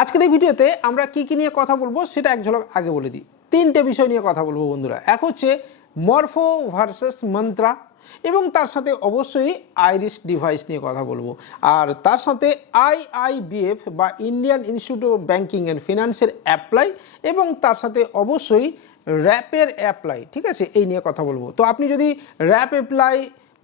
আজকের এই ভিডিওতে আমরা কি কি নিয়ে কথা বলব সেটা এক ঝলক আগে বলে দিই। তিনটে বিষয় নিয়ে কথা বলব বন্ধুরা। এক হচ্ছে মরফো ভার্সেস মন্ত্রা এবং তার সাথে অবশ্যই আইরিশ ডিভাইস নিয়ে কথা বলব। আর তার সাথে আইআইবিএফ বা Indian Institute of Banking and ফিনান্সের apply এবং তার সাথে অবশ্যই র্যাপের অ্যাপ্লাই। ঠিক আছে? এই নিয়ে কথা বলব। তো আপনি যদি র্যাপ অ্যাপ্লাই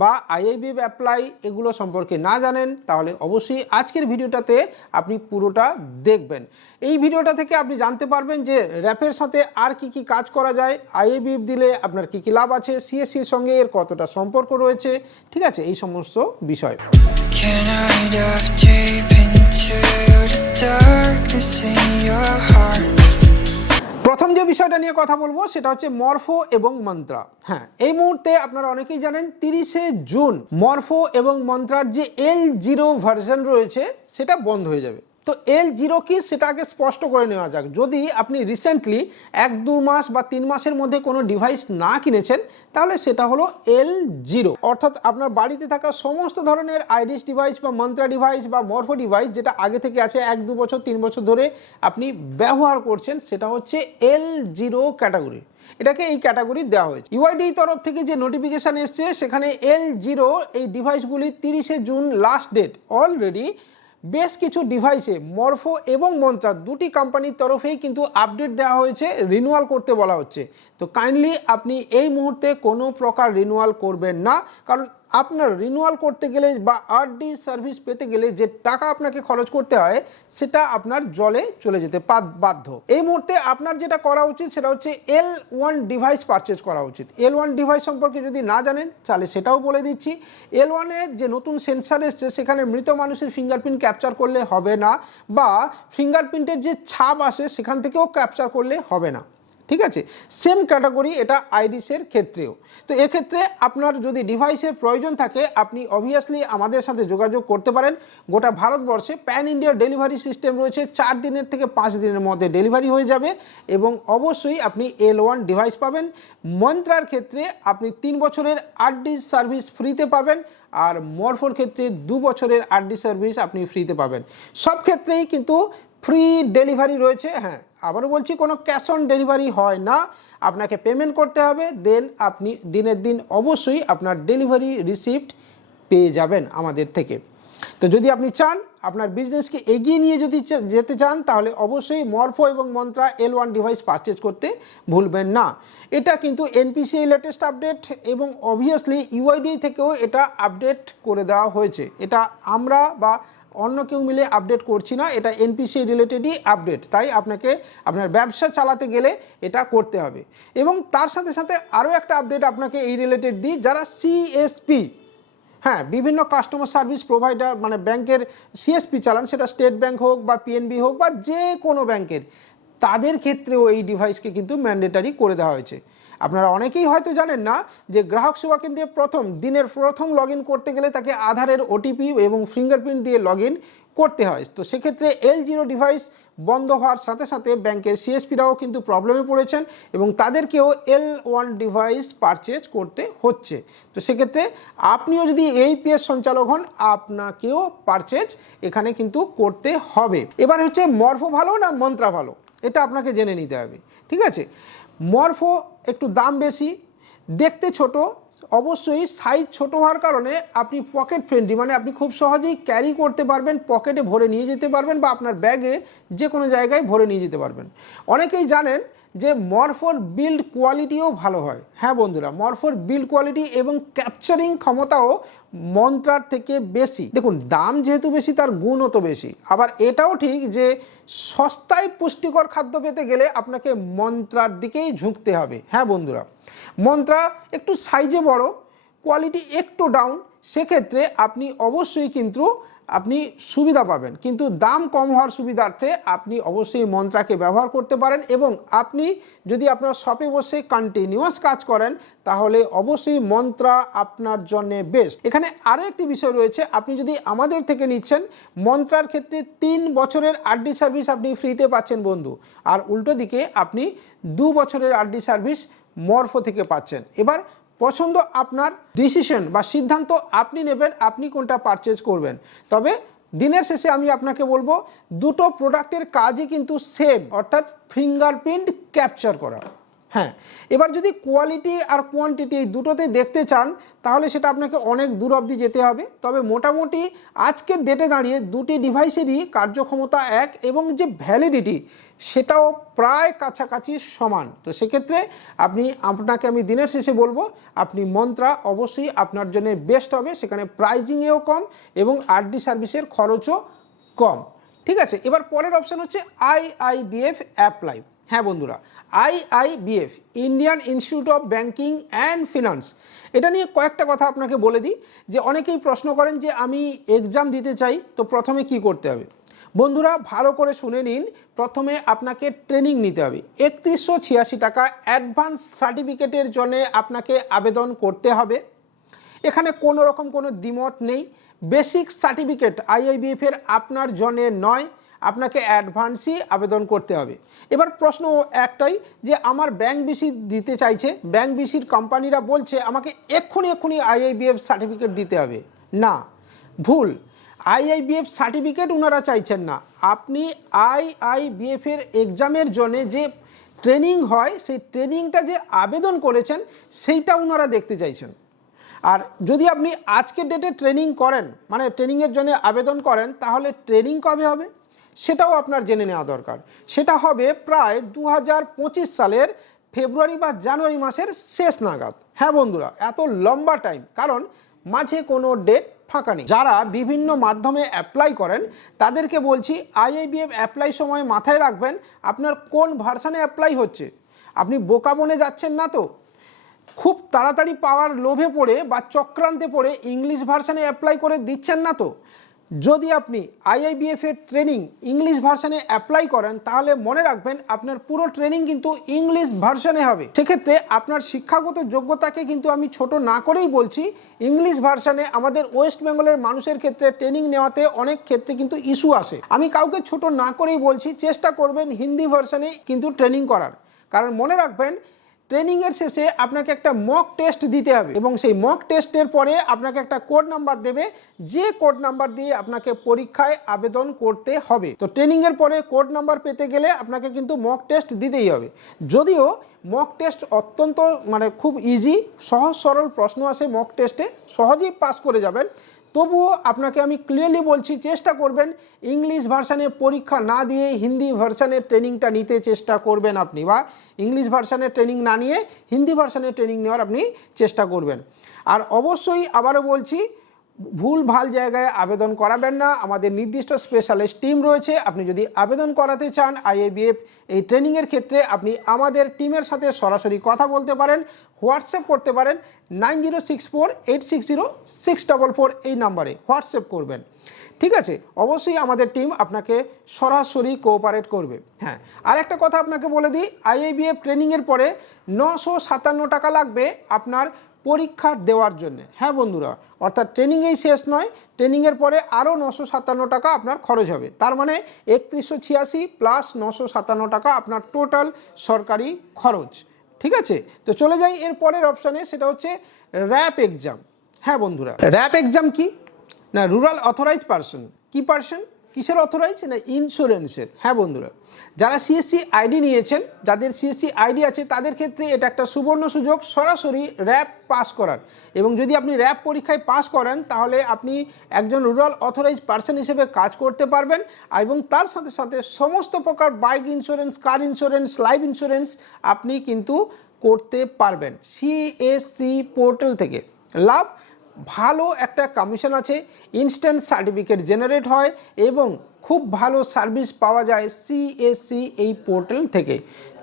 বা আইআইবিএফ অ্যাপ্লাই এগুলো সম্পর্কে না জানেন, তাহলে অবশ্যই আজকের ভিডিওটাতে আপনি পুরোটা দেখবেন। এই ভিডিওটা থেকে আপনি জানতে পারবেন যে র্যাপের সাথে আর কি কি কাজ করা যায় আইআইবিএফ দিলে আপনার কি কি লাভ আছে সিএসসির সঙ্গে এর কতটা সম্পর্ক রয়েছে, ঠিক আছে? এই সমস্ত বিষয়। Darkness in your heart? প্রথম যে বিষয়টা নিয়ে কথা বলব, সেটা হচ্ছে মর্ফো এবং মন্ত্রা। হ্যাঁ এই মুহূর্তে আপনারা অনেকেই জানেন তিরিশে জুন মর্ফো এবং মন্ত্রার যে এল জিরো ভার্সন রয়েছে, সেটা বন্ধ হয়ে যাবে। তো এল জিরো কি সেটা আগে স্পষ্ট করে নেওয়া যাক। যদি আপনি রিসেন্টলি এক, দু মাস বা তিন মাসের মধ্যে কোনো ডিভাইস না কিনেছেন, তাহলে সেটা হলো এল জিরো অর্থাৎ আপনার বাড়িতে থাকা সমস্ত ধরনের আইরিশ ডিভাইস বা মন্ত্রা ডিভাইস বা মরফো ডিভাইস যেটা আগে থেকে আছে এক, দু বছর, তিন বছর ধরে আপনি ব্যবহার করছেন, সেটা হচ্ছে এল জিরো ক্যাটাগরি এটাকে এই ক্যাটাগরি দেওয়া হয়েছে। ইউআইডি তরফ থেকে যে নোটিফিকেশান এসছে, সেখানে এল জিরো এই ডিভাইসগুলি তিরিশে জুন লাস্ট ডেট অলরেডি বেশ কিছু ডিভাইসে মরফো এবং মন্ত্রা দুটি কোম্পানির তরফেই কিন্তু আপডেট দেওয়া হয়েছে রিনুয়াল করতে বলা হচ্ছে। তো কাইন্ডলি আপনি এই মুহূর্তে কোনো প্রকার রিনুয়াল করবেন না, কারণ আপনার রিনুয়াল করতে গেলে বা আরডি সার্ভিস পেতে গেলে যে টাকা আপনাকে খরচ করতে হয়, সেটা আপনার জলে চলে যেতে বাধ্য। এই মুহূর্তে আপনার যেটা করা উচিত, সেটা হচ্ছে এল ওয়ান ডিভাইস পারচেজ করা উচিত। এল ওয়ান ডিভাইস সম্পর্কে যদি না জানেন, তাহলে সেটাও বলে দিচ্ছি। এল ওয়ানের যে নতুন সেন্সার এসছে, সেখানে মৃত মানুষের ফিঙ্গারপ্রিন্ট ক্যাপচার করলে হবে না, বা ফিঙ্গারপ্রিন্টের যে ছাপ আসে, সেখান থেকেও ক্যাপচার করলে হবে না। ঠিক আছে? সেম ক্যাটাগরি এটা আইডিসের ক্ষেত্রেও। তো এক্ষেত্রে আপনার যদি ডিভাইসের প্রয়োজন থাকে, আপনি অবভিয়াসলি আমাদের সাথে যোগাযোগ করতে পারেন। গোটা ভারতবর্ষে প্যান ইন্ডিয়া ডেলিভারি সিস্টেম রয়েছে। চার দিনের থেকে পাঁচ দিনের মধ্যে ডেলিভারি হয়ে যাবে এবং অবশ্যই আপনি এল ওয়ান ডিভাইস পাবেন। মন্ত্রার ক্ষেত্রে আপনি তিন বছরের আরডি সার্ভিস ফ্রিতে পাবেন আর মরফোর ক্ষেত্রে দু বছরের আরডি সার্ভিস আপনি ফ্রিতে পাবেন। সব ক্ষেত্রেই কিন্তু ফ্রি ডেলিভারি রয়েছে হ্যাঁ আবারও বলছি কোনো ক্যাশ অন ডেলিভারি হয় না, আপনাকে পেমেন্ট করতে হবে দেন আপনি দিনের দিন অবশ্যই আপনার ডেলিভারি রিসিপ্ট পেয়ে যাবেন আমাদের থেকে। তো যদি আপনি চান, আপনার বিজনেসকে এগিয়ে নিয়ে যদি যেতে চান, তাহলে অবশ্যই মরফো এবং Mantra L one device purchase করতে ভুলবেন না। এটা কিন্তু এনপিসিআই লেটেস্ট আপডেট এবং অবভিয়াসলি ইউআইডি থেকেও এটা আপডেট করে দেওয়া হয়েছে। এটা আমরা বা অন্য কেউ মিলে আপডেট করছি না, এটা এনপিসি রিলেটেডই আপডেট তাই আপনাকে আপনার ব্যবসা চালাতে গেলে এটা করতে হবে। এবং তার সাথে সাথে আরও একটা আপডেট আপনাকে এই রিলেটেড দিই, যারা সিএসপি হ্যাঁ বিভিন্ন কাস্টমার সার্ভিস প্রোভাইডার মানে ব্যাংকের সিএসপি চালান, সেটা স্টেট ব্যাংক হোক বা পিএনবি হোক বা যে কোনো ব্যাংকের, তাদের ক্ষেত্রেও এই ডিভাইসকে কিন্তু ম্যান্ডেটারি করে দেওয়া হয়েছে। আপনারা অনেকেই হয়তো জানেন না যে গ্রাহক সেবা কেন্দ্রে প্রথম, দিনের প্রথম লগ করতে গেলে তাকে আধারের ওটিপি এবং ফিঙ্গারপ্রিন্ট দিয়ে লগ করতে হয়। তো সেক্ষেত্রে এল জিরো ডিভাইস বন্ধ হওয়ার সাথে সাথে ব্যাংকের সিএসপিরাও কিন্তু প্রবলেমে পড়েছেন এবং তাদেরকেও এল ওয়ান ডিভাইস পারচেজ করতে হচ্ছে। তো সেক্ষেত্রে আপনিও যদি এই পিএস সঞ্চালক হন, আপনাকেও পারচেজ এখানে কিন্তু করতে হবে। এবার হচ্ছে মরফো ভালো না মন্ত্রা ভালো? এটা আপনাকে জেনে নিতে হবে। ঠিক আছে? মরফো একটু দাম বেশি, দেখতে ছোট, অবশ্যই সাইজ ছোট হওয়ার কারণে আপনি পকেট ফ্রেন্ডলি মানে আপনি খুব সহজেই ক্যারি করতে পারবেন পকেটে ভরে নিয়ে যেতে পারবেন বা আপনার ব্যাগে যে কোনো জায়গায় ভরে নিয়ে যেতে পারবেন। অনেকেই জানেন যে মরফোর বিল্ড কোয়ালিটিও ভালো হয়। হ্যাঁ বন্ধুরা, মরফোর বিল্ড কোয়ালিটি এবং ক্যাপচারিং ক্ষমতাও মন্ত্রার থেকে বেশি। দেখুন, দাম যেহেতু বেশি, তার গুণও তো বেশি। আবার এটাও ঠিক যে সস্তায় পুষ্টিকর খাদ্য পেতে গেলে আপনাকে মন্ত্রার দিকেই ঝুঁকতে হবে। হ্যাঁ বন্ধুরা, মন্ত্রা একটু সাইজে বড় কোয়ালিটি একটু ডাউন সেক্ষেত্রে আপনি অবশ্যই কিন্তু আপনি সুবিধা পাবেন। কিন্তু দাম কম হওয়ার সুবিধার্থে আপনি অবশ্যই মন্ত্রাকে ব্যবহার করতে পারেন এবং আপনি যদি আপনার শপে বসে কন্টিনিউয়াস কাজ করেন, তাহলে অবশ্যই মন্ত্রা আপনার জন্য বেস্ট এখানে আরও একটি বিষয় রয়েছে, আপনি যদি আমাদের থেকে নিচ্ছেন, মন্ত্রার ক্ষেত্রে তিন বছরের আরডি সার্ভিস আপনি ফ্রিতে পাচ্ছেন বন্ধু। আর উল্টো দিকে আপনি দু বছরের আরডি সার্ভিস মরফো থেকে পাচ্ছেন। এবার পছন্দ আপনার ডিসিশন বা সিদ্ধান্ত আপনি নেবেন, আপনি কোনটা পারচেজ করবেন। তবে দিনের শেষে আমি আপনাকে বলব, দুটো প্রোডাক্টের কাজই কিন্তু সেম অর্থাৎ ফিঙ্গারপ্রিন্ট ক্যাপচার করা। হ্যাঁ এবার যদি কোয়ালিটি আর কোয়ান্টিটি এই দুটোতে দেখতে চান, তাহলে সেটা আপনাকে অনেক দূর অবধি যেতে হবে। তবে মোটামুটি আজকের ডেটে দাঁড়িয়ে দুটি ডিভাইসেরই কার্যক্ষমতা এক এবং যে ভ্যালিডিটি সেটাও প্রায় কাছাকাছি সমান। তো সেক্ষেত্রে আপনি, আপনাকে আমি দিনের শেষে বলব, আপনি মন্ত্রা অবশ্যই আপনার জন্য বেস্ট হবে। সেখানে প্রাইজিংয়েও কম এবং আরডি সার্ভিসের খরচও কম। ঠিক আছে? এবার পরের অপশান হচ্ছে আইআইবিএফ অ্যাপ্লাই হ্যাঁ বন্ধুরা IIBF Indian Institute of Banking and Finance এটা নিয়ে কয়েকটা কথা আপনাকে বলে দিই। যে অনেকেই প্রশ্ন করেন যে আমি এক্সাম দিতে চাই, তো প্রথমে কি করতে হবে? বন্ধুরা ভালো করে শুনে নিন। প্রথমে আপনাকে ট্রেনিং নিতে হবে। একত্রিশশো ছিয়াশি টাকা অ্যাডভান্স সার্টিফিকেটের জন্য আপনাকে আবেদন করতে হবে। এখানে কোনো রকম কোনো দ্বিমত নেই। বেসিক সার্টিফিকেট আইআইবিএফ এর আপনার জন্য নয়। আপনাকে অ্যাডভান্সই আবেদন করতে হবে। এবার প্রশ্ন একটাই যে আমার ব্যাংক বিসি দিতে চাইছে ব্যাংক বিসির কোম্পানিরা বলছে আমাকে এক্ষুনি এক্ষুনি আইআইবিএফ সার্টিফিকেট দিতে হবে। না, ভুল। আইআইবিএফ সার্টিফিকেট ওনারা চাইছেন না। আপনি আইআইবিএফ এর এক্সামের জন্য যে ট্রেনিং হয়, সেই ট্রেনিংটা যে আবেদন করেছেন, সেইটা ওনারা দেখতে চাইছেন। আর যদি আপনি আজকের ডেটে ট্রেনিং করেন মানে ট্রেনিংয়ের জন্য আবেদন করেন, তাহলে ট্রেনিং কবে হবে? সেটাও আপনার জেনে নেওয়া দরকার। সেটা হবে প্রায় দু হাজার পঁচিশ সালের ফেব্রুয়ারি বা জানুয়ারি মাসের শেষ নাগাদ। হ্যাঁ বন্ধুরা, এত লম্বা টাইম কারণ মাঝে কোনো ডেট ফাঁকা নেই। যারা বিভিন্ন মাধ্যমে অ্যাপ্লাই করেন, তাদেরকে বলছি আইআইবিএফ অ্যাপ্লাই সময় মাথায় রাখবেন, আপনার কোন ভার্সানে অ্যাপ্লাই হচ্ছে। আপনি বোকা বনে যাচ্ছেন না তো? খুব তাড়াতাড়ি পাওয়ার লোভে পড়ে বা চক্রান্তে পড়ে ইংলিশ ভার্সানে অ্যাপ্লাই করে দিচ্ছেন না তো? যদি আপনি আইআইবিএফ এর ট্রেনিং ইংলিশ ভার্সানে অ্যাপ্লাই করেন, তাহলে মনে রাখবেন আপনার পুরো ট্রেনিং কিন্তু ইংলিশ ভার্সানে হবে। সেক্ষেত্রে আপনার শিক্ষাগত যোগ্যতাকে কিন্তু আমি ছোট না করেই বলছি ইংলিশ ভার্সানে আমাদের ওয়েস্ট বেঙ্গলের মানুষের ক্ষেত্রে ট্রেনিং নেওয়াতে অনেক ক্ষেত্রে কিন্তু ইস্যু আসে। আমি কাউকে ছোট না করেই বলছি, চেষ্টা করবেন হিন্দি ভার্সানে কিন্তু ট্রেনিং করার। কারণ মনে রাখবেন ট্রেনিংয়ের শেষে আপনাকে একটা মক টেস্ট দিতে হবে এবং সেই মক টেস্টের পরে আপনাকে একটা কোড নাম্বার দেবে। যে কোড নাম্বার দিয়ে আপনাকে পরীক্ষায় আবেদন করতে হবে। তো ট্রেনিংয়ের পরে কোড নাম্বার পেতে গেলে আপনাকে কিন্তু মক টেস্ট দিতেই হবে। যদিও মক টেস্ট অত্যন্ত মানে খুব ইজি সহজ সরল প্রশ্ন আসে মক টেস্টে সহজেই পাস করে যাবেন। তবুও আপনাকে আমি ক্লিয়ারলি বলছি, চেষ্টা করবেন ইংলিশ ভার্সানে পরীক্ষা না দিয়ে হিন্দি ভার্সানের ট্রেনিংটা নিতে চেষ্টা করবেন আপনি বা ইংলিশ ভার্সানের ট্রেনিং না নিয়ে হিন্দি ভার্সানের ট্রেনিং নেওয়ার আপনি চেষ্টা করবেন। আর অবশ্যই আবারও বলছি, ভুল ভালো জায়গায় আবেদন করাবেন না, আমাদের নির্দিষ্ট স্পেশালিস্ট টিম রয়েছে, আপনি যদি আবেদন করাতে চান আইএবিএফ এই ট্রেনিংয়ের ক্ষেত্রে আপনি আমাদের টিমের সাথে সরাসরি কথা বলতে পারেন। হোয়াটসঅ্যাপ করতে পারেন nine zero six four eight six zero six double four এই নাম্বারে হোয়াটসঅ্যাপ করবেন। ঠিক আছে? অবশ্যই আমাদের টিম আপনাকে সরাসরি কোঅপারেট করবে। হ্যাঁ আর একটা কথা আপনাকে বলে দিই আইআইবিএফ ট্রেনিংয়ের পরে নশো সাতান্ন টাকা লাগবে আপনার পরীক্ষা দেওয়ার জন্য। হ্যাঁ বন্ধুরা, অর্থাৎ ট্রেনিংয়েই শেষ নয় ট্রেনিংয়ের পরে আরও নশো সাতান্ন টাকা আপনার খরচ হবে। তার মানে একত্রিশশো ছিয়াশি প্লাস নশো সাতান্ন টাকা আপনার টোটাল সরকারি খরচ। ঠিক আছে? তো চলে যাই এর পরের অপশানে সেটা হচ্ছে র্যাপ এক্সাম হ্যাঁ বন্ধুরা র্যাপ এক্সাম কি? না রুরাল অথরাইজ পার্সন কি পারসন কিসের অথরাইজ না ইন্স্যুরেন্সের হ্যাঁ বন্ধুরা, যারা সিএসসি আইডি নিয়েছেন, যাদের সিএসসি আইডি আছে, তাদের ক্ষেত্রে এটা একটা সুবর্ণ সুযোগ, সরাসরি র্যাপ পাস করার। এবং যদি আপনি র্যাপ পরীক্ষায় পাস করেন, তাহলে আপনি একজন রুরাল অথরাইজ পার্সন হিসেবে কাজ করতে পারবেন। এবং তার সাথে সাথে সমস্ত প্রকার bike insurance car insurance life insurance আপনি কিন্তু করতে পারবেন। সিএসসি পোর্টাল থেকে। লাভ ভালো একটা কমিশন আছে ইনস্ট্যান্ট সার্টিফিকেট জেনারেট হয় এবং খুব ভালো সার্ভিস পাওয়া যায় সিএসসি এই পোর্টাল থেকে।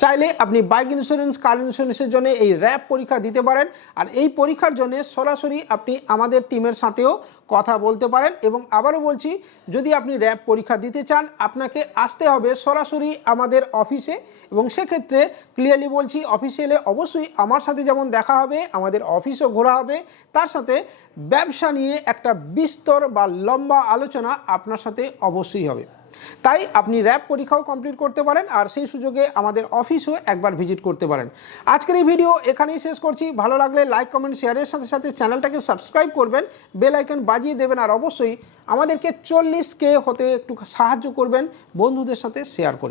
চাইলে আপনি বাইক ইন্স্যুরেন্স কার ইন্স্যুরেন্সের জন্য এই র্যাপ পরীক্ষা দিতে পারেন। আর এই পরীক্ষার জন্য সরাসরি আপনি আমাদের টিমের সাথেও কথা বলতে পারেন এবং আবারও বলছি, যদি আপনি র্যাপ পরীক্ষা দিতে চান, আপনাকে আসতে হবে সরাসরি আমাদের অফিসে এবং সেক্ষেত্রে ক্লিয়ারলি বলছি অফিসে এলে অবশ্যই আমার সাথে যেমন দেখা হবে, আমাদের অফিসও ঘোরা হবে। তার সাথে ব্যবসা নিয়ে একটা বিস্তর বা লম্বা আলোচনা আপনার সাথে অবশ্যই হবে। তাই আপনি র্যাব পরীক্ষাও কমপ্লিট করতে পারেন আর সেই সুযোগে আমাদের অফিসও একবার ভিজিট করতে পারেন। আজকের এই ভিডিও এখানেই শেষ করছি। ভালো লাগলে লাইক কমেন্ট শেয়ারের সাথে সাথে চ্যানেলটাকে সাবস্ক্রাইব করবেন। বেল আইকন বাজিয়ে দেবেন আর অবশ্যই আমাদেরকে চল্লিশ কে হতে একটু সাহায্য করবেন বন্ধুদের সাথে শেয়ার করে।